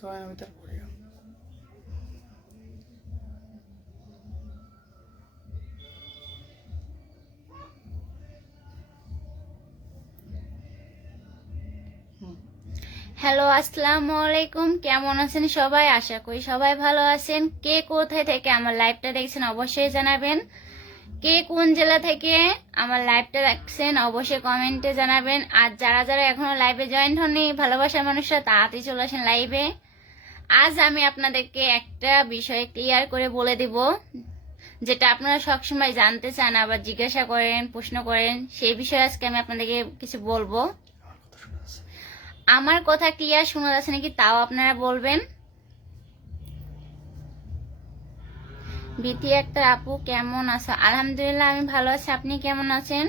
জয় আমি তার পড়ে গেলাম। হ্যালো, আসসালামু আলাইকুম। কেমন আছেন সবাই? আশা করি সবাই ভালো আছেন। কে কোথায় থেকে আমার লাইভটা দেখছেন অবশ্যই জানাবেন। কে কোন জেলা থেকে আমার লাইভটা দেখছেন অবশ্যই কমেন্টে জানাবেন। আর যারা যারা এখনো লাইভে জয়েন হননি, ভালোবাসার মানুষরা তাড়াতাড়ি চলে আসেন লাইভে। আজ আমি আপনাদেরকে একটা বিষয় ক্লিয়ার করে বলে দিব, যেটা আপনারা সবসময় জানতে চান, আবার জিজ্ঞাসা করেন, প্রশ্ন করেন। সেই বিষয়ে আজকে আমি আপনাদেরকে কিছু বলবো। আমার কথা ক্লিয়ার শোনা যাচ্ছে নাকি তাও আপনারা বলবেন। বিথি একটা আপু কেমন আছো? আলহামদুলিল্লাহ আমি ভালো আছি, আপনি কেমন আছেন?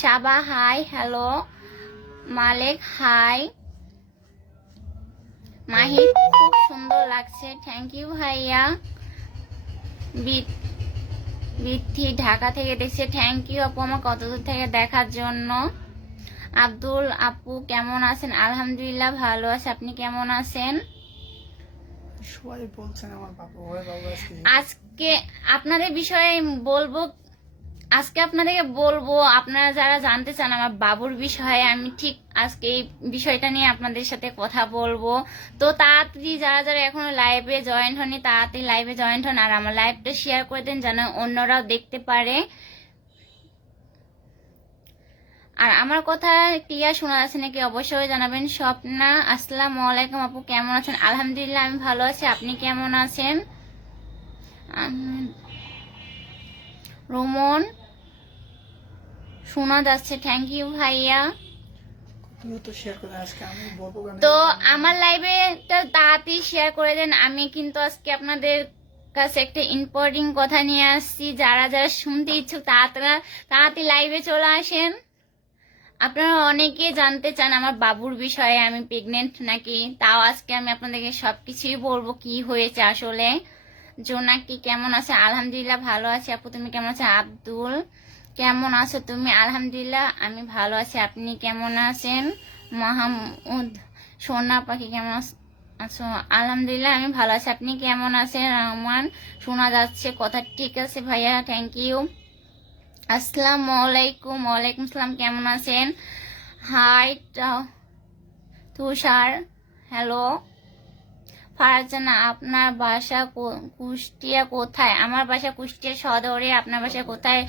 সাবা হাই, হ্যালো। মালেক হাই। মাহি খুব সুন্দর লাগছে, থ্যাংক ইউ ভাইয়া। বিথি ঢাকা থেকে দেখছে, থ্যাংক ইউ আপু আমার কতদূর থেকে দেখার জন্য। আব্দুল আপু কেমন আছেন? আলহামদুলিল্লাহ ভালো আছে, আপনি কেমন আছেন? সবাই বলছেন আমার বাবু হয়, বাবু আজকে আপনাদের বিষয়ে বলবো, আজকে আপনাদেরকে বলবো, আপনারা যারা জানতে চান আমার বাবুর বিষয়ে, আমি ঠিক আজকে এই বিষয়টা নিয়ে আপনাদের সাথে কথা বলবো। তো তাড়াতাড়ি যারা যারা এখনো লাইভে জয়েন্ট হননি তাড়াতাড়ি লাইভে জয়েন্ট হন, আর আমার লাইভটা শেয়ার করে দেন যেন অন্যরাও দেখতে পারে। আর আমার কথা ক্লিয়ার শোনা যাচ্ছে নাকি অবশ্যই জানাবেন। স্বপ্না আসসালামু আলাইকুম আপু কেমন আছেন? আলহামদুলিল্লাহ আমি ভালো আছি, আপনি কেমন আছেন? রোমন শোনা যাচ্ছে, থ্যাংক ইউ ভাইয়া। তো আমার লাইভে তাড়াতাড়ি শেয়ার করে দেন। আমি কিন্তু আজকে আপনাদের কাছে একটা ইম্পর্টেন্ট কথা নিয়ে আসছি। যারা যারা শুনতে ইচ্ছুক তাড়াতাড়ি লাইভে চলে আসেন। আপনারা অনেকে জানতে চান আমার বাবুর বিষয়ে, আমি প্রেগনেন্ট নাকি, তাও আজকে আমি আপনাদেরকে সবকিছুই বলবো কি হয়েছে আসলে। জোনাকি কেমন আছে? আলহামদুলিল্লাহ ভালো আছি আপু, তুমি কেমন আছো? আব্দুল কেমন আছো তুমি? আলহামদুলিল্লাহ আমি ভালো আছি, আপনি কেমন আছেন? মাহমুদ সোনা পাখি কেমন আছো? আলহামদুলিল্লাহ আমি ভালো আছি, আপনি কেমন আছেন? রহমান শোনা যাচ্ছে কথা, ঠিক আছে ভাইয়া, থ্যাংক ইউ। আসসালামু আলাইকুম। ওয়ালাইকুম আসসালাম, কেমন আছেন? হাই তুষার, হ্যালো। ফারজানা আপনার বাসা কুষ্টিয়া কোথায়? আমার বাসা কুষ্টিয়া সদরে, আপনার বাসা কোথায়?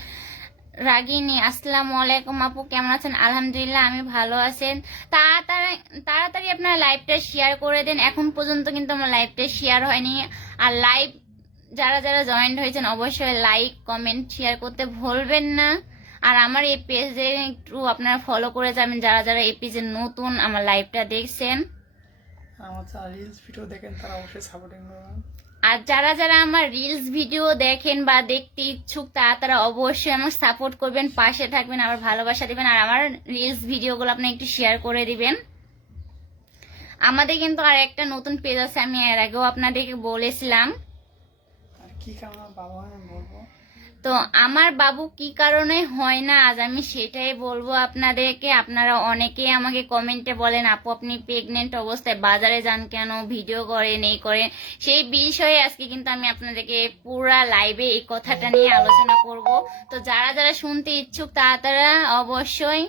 রাগিনী আসসালামু আলাইকুম আপু কেমন আছেন? আলহামদুলিল্লাহ আমি ভালো আছেন। তাড়াতাড়ি আপনার লাইভটা শেয়ার করে দেন। এখন পর্যন্ত কিন্তু আমার লাইভটা শেয়ার হয়নি। আর লাইভ যারা যারা জয়েন্ট হয়েছেন অবশ্যই লাইক কমেন্ট শেয়ার করতে ভুলবেন না। আর আমার এই পেজে একটু আপনারা ফলো করে যাবেন, যারা যারা এই পেজে নতুন আমার লাইভটা দেখছেন। আমার যারা রিলস ভিডিও দেখেন তারা অবশ্যই সাপোর্টিং করবেন। আর যারা যারা আমার রিলস ভিডিও দেখেন বা দেখতে ইচ্ছুক তারা অবশ্যই আমার সাপোর্ট করবেন, পাশে থাকবেন, আবার ভালোবাসা দিবেন। আর আমার রিলস ভিডিওগুলো আপনি একটু শেয়ার করে দিবেন। আমাদের কিন্তু আর একটা নতুন পেজ আছে, আমি এর আগেও আপনাদেরকে বলেছিলাম। আর কি কারণে বাবা আমি বলবো, তো আমার বাবু কি কারণে হয় না আজ আমি সেটাই বলবো আপনাদেরকে। আপনারা অনেকেই আমাকে কমেন্টে বলেন আপু আপনি প্রেগনেন্ট অবস্থায় বাজারে যান কেন, ভিডিও করেন, এই করেন। সেই বিষয়ে আজকে কিন্তু আমি আপনাদেরকে পুরা লাইভে এই কথাটা নিয়ে আলোচনা করব। তো যারা যারা শুনতে ইচ্ছুক তারা অবশ্যই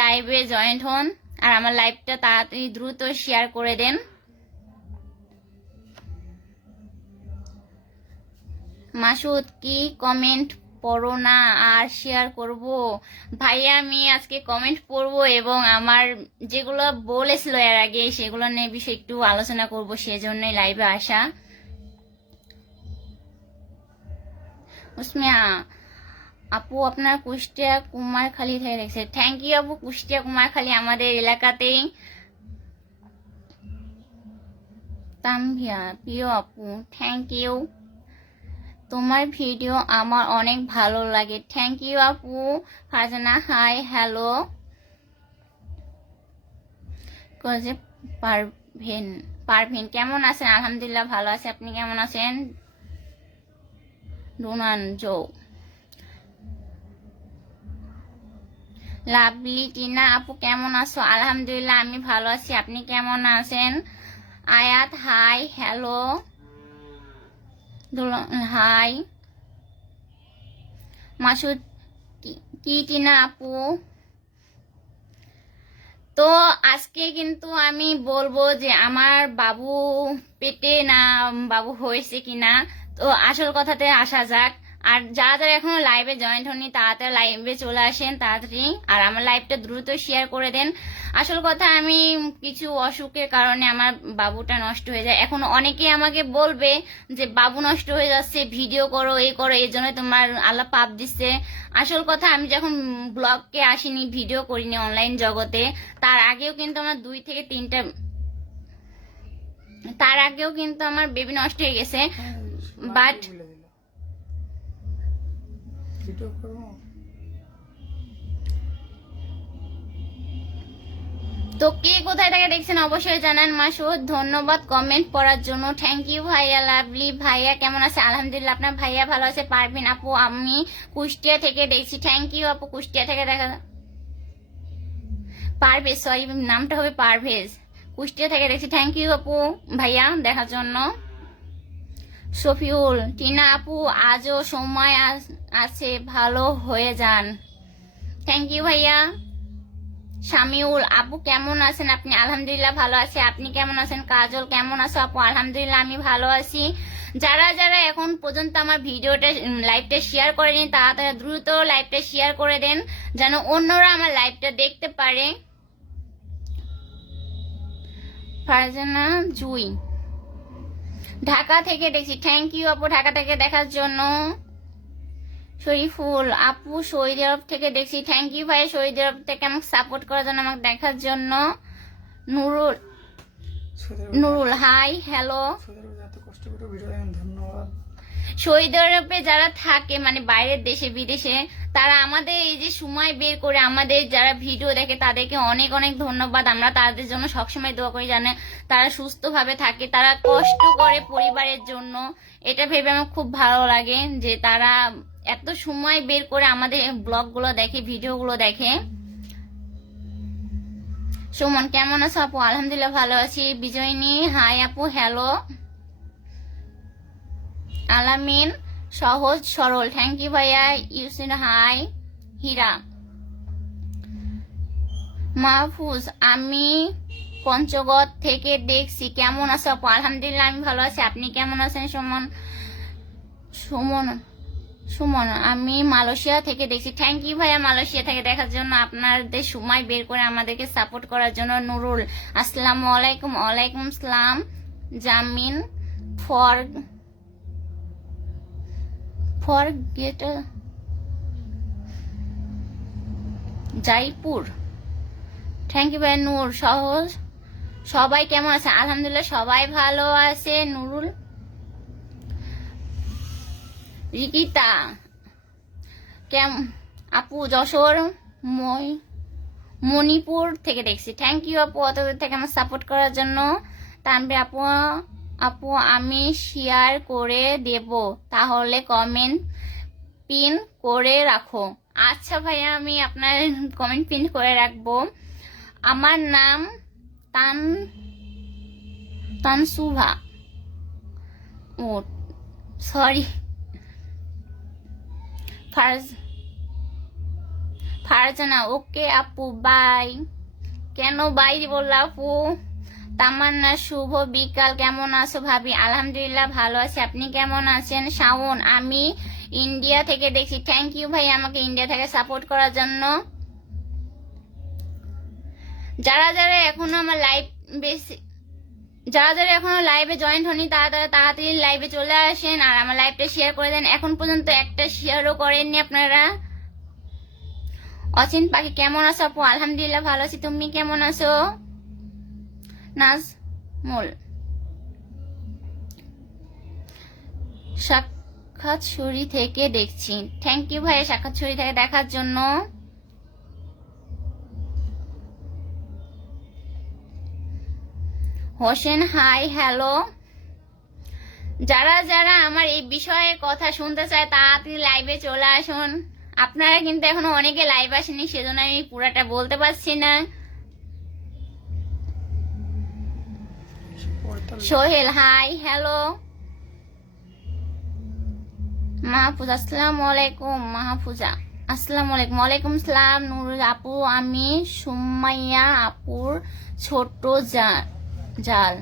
লাইভে জয়েন্ট হন, আর আমার লাইভটা তাড়াতাড়ি দ্রুত শেয়ার করে দেন। মাসুদ কি কমেন্ট পড়ো না আর শেয়ার করব? ভাইয়া আমি আজকে কমেন্ট পড়বো এবং আমার যেগুলো বলেছিল এর আগে সেগুলো নিয়ে বিষয়ে একটু আলোচনা করব, সেজন্যই লাইভে আসা। উসমিয়া আপু আপনার কুষ্টিয়া কুমারখালী থেকে দেখছে, থ্যাংক ইউ আপু। কুষ্টিয়া কুমারখালী আমাদের এলাকাতেই। তামভিয়া প্রিয় আপু, থ্যাংক ইউ। তোমার ভিডিও আমার অনেক ভালো লাগে, থ্যাংক ইউ আপু। Farzana high, hello. পারভিন কেমন আছেন? আলহামদুলিল্লাহ ভালো আছে, আপনি কেমন আছেন? ডুনান জো লাভলি টিনা আপু কেমন আছো? আলহামদুলিল্লাহ আমি ভালো আছি, আপনি কেমন আছেন? আয়াত হাই হ্যালো, হাই মাসুদ, কি টিনা আপু। তো আজকে কিন্তু আমি বলবো যে আমার বাবু পেটে না বাবু হয়েছে কিনা। তো আসল কথাতে আসা যাক। আর যারা যারা এখনো লাইভে জয়েন্ট হননি তাড়াতাড়ি লাইভে চলে আসেন তাড়াতাড়ি, আর আমার লাইভটা দ্রুত শেয়ার করে দেন। আসল কথা, আমি কিছু অসুখের কারণে আমার বাবুটা নষ্ট হয়ে যায়। এখন অনেকে আমাকে বলবে যে বাবু নষ্ট হয়ে যাচ্ছে, ভিডিও করো এই করো, এই জন্য তোমার আল্লাহ পাপ দিচ্ছে। আসল কথা, আমি যখন ব্লগে আসিনি, ভিডিও করিনি অনলাইন জগতে, তার আগেও কিন্তু আমার 2 থেকে 3টা, তার আগেও কিন্তু আমার বেবি নষ্ট হয়ে গেছে। বাট ভিডিও করবো। তো কে কোথায় থেকে দেখছেন অবশ্যই জানান। মাসুদ ধন্যবাদ কমেন্ট পড়ার জন্য, থ্যাংক ইউ ভাইয়া। লাভলি ভাইয়া কেমন আছে? আলহামদুলিল্লাহ, আপনার ভাইয়া ভালো আছে। পারভিন আপু আমি কুষ্টিয়া থেকে দেখছি, থ্যাংক ইউ আপু কুষ্টিয়া থেকে দেখা। পারভেজ, সরি নামটা হবে পারভেজ, কুষ্টিয়া থেকে দেখছি, থ্যাংক ইউ আপু ভাইয়া দেখার জন্য। শফিউল, টিনা আপু আজও সময় আছে, ভালো হয়ে যান, থ্যাংক ইউ ভাইয়া। শামিউল আপু কেমন আছেন আপনি? আলহামদুলিল্লাহ ভালো আছি, আপনি কেমন আছেন? কাজল কেমন আছো আপু? আলহামদুলিল্লাহ আমি ভালো আছি। যারা যারা এখন পর্যন্ত আমার ভিডিওটা লাইভটা শেয়ার করেনি তাড়াতাড়ি দ্রুত লাইভটা শেয়ার করে দেন, যেন অন্যরা আমার লাইভটা দেখতে পারে। ফারজানা জুই ঢাকা থেকে দেখছি, থ্যাংক ইউ আপু ঢাকা থেকে দেখার জন্য। শরীফুল আপু সৌদি আরব থেকে দেখছি, থ্যাংক ইউ ভাই সৌদি আরব থেকে আমাকে সাপোর্ট করার জন্য, আমাকে দেখার জন্য। Nurul hi hello. এত কষ্ট করে ভিডিও দেখেন, ধন্যবাদ। সৌদি আরবে যারা থাকে মানে বাইরের দেশে বিদেশে, তারা আমাদের এই যে সময় বের করে আমাদের যারা ভিডিও দেখে তাদেরকে অনেক অনেক ধন্যবাদ। আমরা তাদের জন্য সবসময় দোয়া করি, জানে তারা সুস্থভাবে থাকে, তারা কষ্ট করে পরিবারের জন্য। এটা ভেবে আমার খুব ভালো লাগে যে তারা এত সময় বের করে আমাদের ব্লগগুলো দেখে, ভিডিওগুলো দেখে। সুমন কেমন আছো আপু? আলহামদুলিল্লাহ ভালো আছি। বিজয়নী হাই আপু হ্যালো। আলামিন সহজ সরল, থ্যাংক ইউ ভাইয়া। ইউসিন হাই। হীরা মাহফুজ আমি পঞ্চগড় থেকে দেখছি, কেমন আছো আপু? আলহামদুলিল্লাহ আমি ভালো আছি, আপনি কেমন আছেন? সুমন সুমন সুমন আমি মালয়েশিয়া থেকে দেখছি, থ্যাংক ইউ ভাইয়া মালয়েশিয়া থেকে দেখার জন্য, আপনাদের সময় বের করে আমাদেরকে সাপোর্ট করার জন্য। নুরুল আসসালামু আলাইকুম। ওয়ালাইকুম আসসালাম। জামিন ফরগেট জয়পুর, থ্যাংক ইউ ভাই। নূর সহজ সবাই কেমন আছে? আলহামদুলিল্লাহ সবাই ভালো আছে। নুরুল রিকিতা কেমন আপু? যশোর মণিপুর থেকে দেখছি, থ্যাংক ইউ আপু অতদূর থেকে আমার সাপোর্ট করার জন্য। তানভীর আপু আপু আমি শেয়ার করে দেব, তাহলে কমেন্ট পিন করে রাখো। আচ্ছা ভাইয়া আমি আপনার কমেন্ট পিন করে রাখবো। আমার নাম তানসুভা, ও সরি ফারজানা, ওকে আপু বাই। কেন বাই বললা আপু? তামান্না শুভ বিকাল, কেমন আছো ভাবি? আলহামদুলিল্লাহ ভালো আছি, আপনি কেমন আছেন? শাওন আমি ইন্ডিয়া থেকে দেখছি, থ্যাংক ইউ ভাই আমাকে ইন্ডিয়া থেকে সাপোর্ট করার জন্য। যারা যারা এখনো আমার লাইভে জয়েন্ট হননি তাড়াতাড়ি লাইভে চলে আসেন আর আমার লাইভটা শেয়ার করে দেন। এখন পর্যন্ত একটা শেয়ারও করেননি আপনারা। অচিন পাখি কেমন আছো আপু? আলহামদুলিল্লাহ ভালো আছি, তুমি কেমন আছো? নাজমুল সাক্ষাৎছড়ি থেকে দেখছি, থ্যাংক ইউ ভাই সাক্ষাৎছড়ি থেকে দেখার জন্য। Hossain hi hello. যারা যারা আমার এই বিষয়ে কথা শুনতে চায় তাড়াতাড়ি লাইভে চলে আসুন। আপনারা কিন্তু এখনো অনেকে লাইভ আসেনি, সেজন্য আমি পুরাটা বলতে পারছি না। সোহেল হাই হ্যালো মাহফুজ আসসালামু আলাইকুম মাহফুজা আসসালামু আলাইকুম ওয়ালাইকুম সালাম নূর আপু আমি সুমাইয়া আপুর ছোট জাল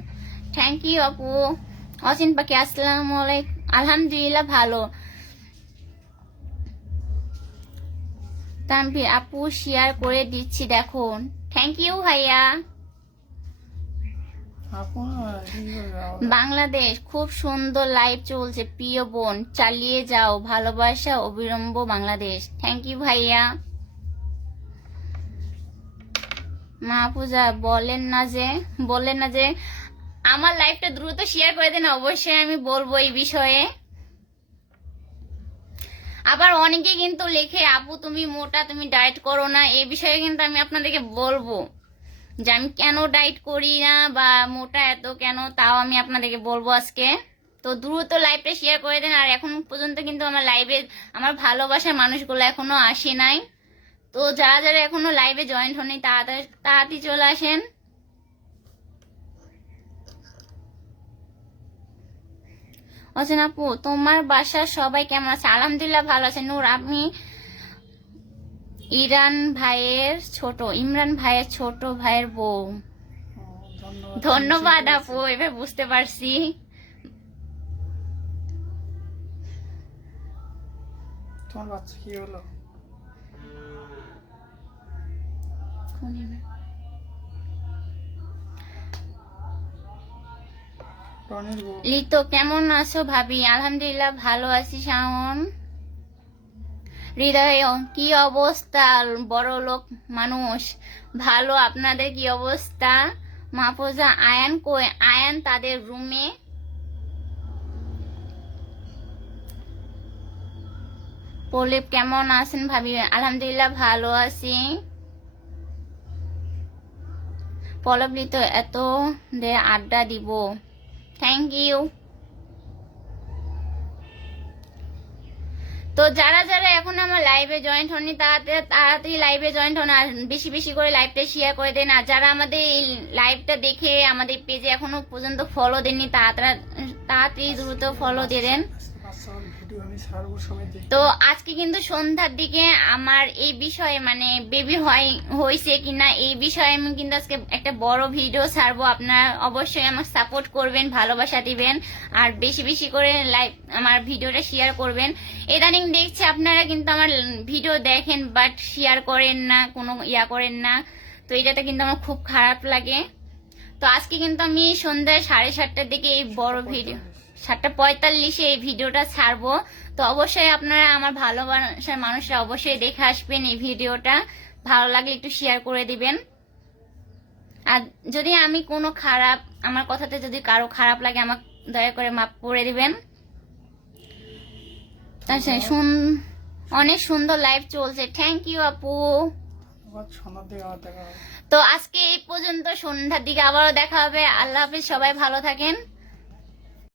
থ্যাংক ইউ আপু অসিন পাখি আসসালামু আলাইকুম আলহামদুলিল্লাহ ভালো তানভীর আপু শেয়ার করে দিচ্ছি দেখুন থ্যাংক ইউ ভাইয়া বাংলাদেশ খুব সুন্দর লাইভ চলছে প্রিয় বোন চালিয়ে যাও ভালোবাসা অবিলম্ব বাংলাদেশ থ্যাংক ইউ ভাইয়া মাহফুজা বলেন না যে আমার লাইভটা দ্রুত শেয়ার করে দেন অবশ্যই আমি বলবো এই বিষয়ে আবার অনেকে কিন্তু লেখে আপু তুমি মোটা তুমি ডায়েট করো না এই বিষয়ে কিন্তু আমি আপনাদেরকে বলবো যে আমি কেন ডায়েট করি না বা মোটা এত কেন তাও আমি আপনাদেরকে বলবো আজকে তো দ্রুত লাইভটা শেয়ার করে দেন আর এখন পর্যন্ত কিন্তু আমার লাইভে আমার ভালোবাসার মানুষগুলো এখনো আসে নাই তো যারা যারা এখনো লাইভে জয়েন্ট হননি তাড়াতাড়ি চলে আসেন অসেন আপু তোমার বাসার সবাই কেমন আছে আলহামদুলিল্লাহ ভালো আছে নূর আমি ইমরান ভাইয়ের ছোট ভাইয়ের বউ ধন্যবাদ আপু এবার বুঝতে পারছি তোমার বাচ্চা কি হলো লিতো কেমন আছো ভাবি আলহামদুলিল্লাহ ভালো আছি শাওন হৃদয় কি অবস্থা বড় লোক মানুষ ভালো আপনাদের কি অবস্থা মাহফুজা আয়ান কই আয়ান তাদের রুমে পলিপ কেমন আছেন ভাবি আলহামদুলিল্লাহ ভালো আছি পলব লিতো এত দে আড্ডা দিব থ্যাংক ইউ তো যারা যারা এখন আমার লাইভে জয়েন্ট হননি তাড়াতাড়ি লাইভে জয়েন্ট হন আর বেশি বেশি করে লাইভটা শেয়ার করে দেন আর যারা আমাদের এই লাইভটা দেখে আমাদের পেজে এখনো পর্যন্ত ফলো দেননি তাড়াতাড়ি দ্রুত ফলো দিয়ে দেন তো আজকে কিন্তু সন্ধ্যার দিকে আমার এই বিষয়ে মানে বেবি হয়েছে কিনা এই বিষয়ে আমি কিন্তু আজকে একটা বড় ভিডিও ছাড়বো আপনারা অবশ্যই আমাকে সাপোর্ট করবেন ভালোবাসা দিবেন আর বেশি বেশি করে লাইভ আমার ভিডিওটা শেয়ার করবেন ইদানিং দেখছি আপনারা কিন্তু আমার ভিডিও দেখেন বাট শেয়ার করেন না কোনো করেন না তো এটাতে কিন্তু আমার খুব খারাপ লাগে তো আজকে কিন্তু আমি সন্ধ্যা 7:30টার দিকে এই বড় ভিডিও 7:45 এই ভিডিওটা ছাড়বো তো অবশ্যই আপনারা আমার ভালোবাসার মানুষরা অবশ্যই দেখে আসবেন এই ভিডিওটা ভালো লাগলে একটু শেয়ার করে দিবেন আর যদি আমি কোনো আমার কথাতে যদি কারো খারাপ লাগে আমাকে দয়া করে মাফ করে দিবেন অনেক সুন্দর লাইভ চলছে থ্যাংক ইউ আপু তো আজকে এই পর্যন্ত সন্ধ্যার দিকে আবারও দেখা হবে আল্লাহ হাফিজ সবাই ভালো থাকেন